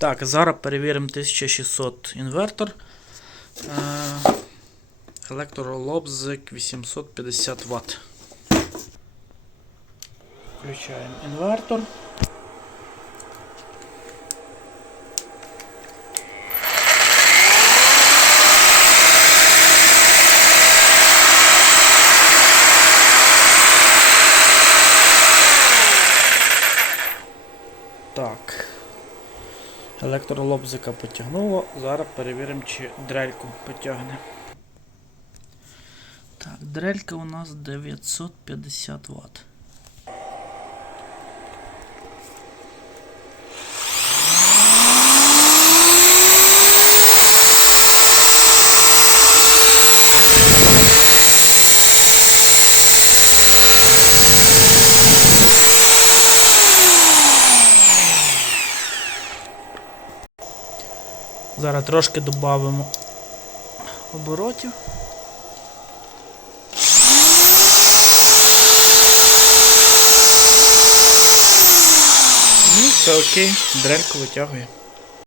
Так, зараз перевіримо 1600 інвертор. Е, Електролобзик 850 Вт. Включаємо інвертор. Так. Електролобзика потягнуло. Зараз перевіримо, чи дрельку потягне. Так, дрелька у нас 950 Вт. Зараз трошки додамо оборотів. Ну, все окей, дрельку витягує.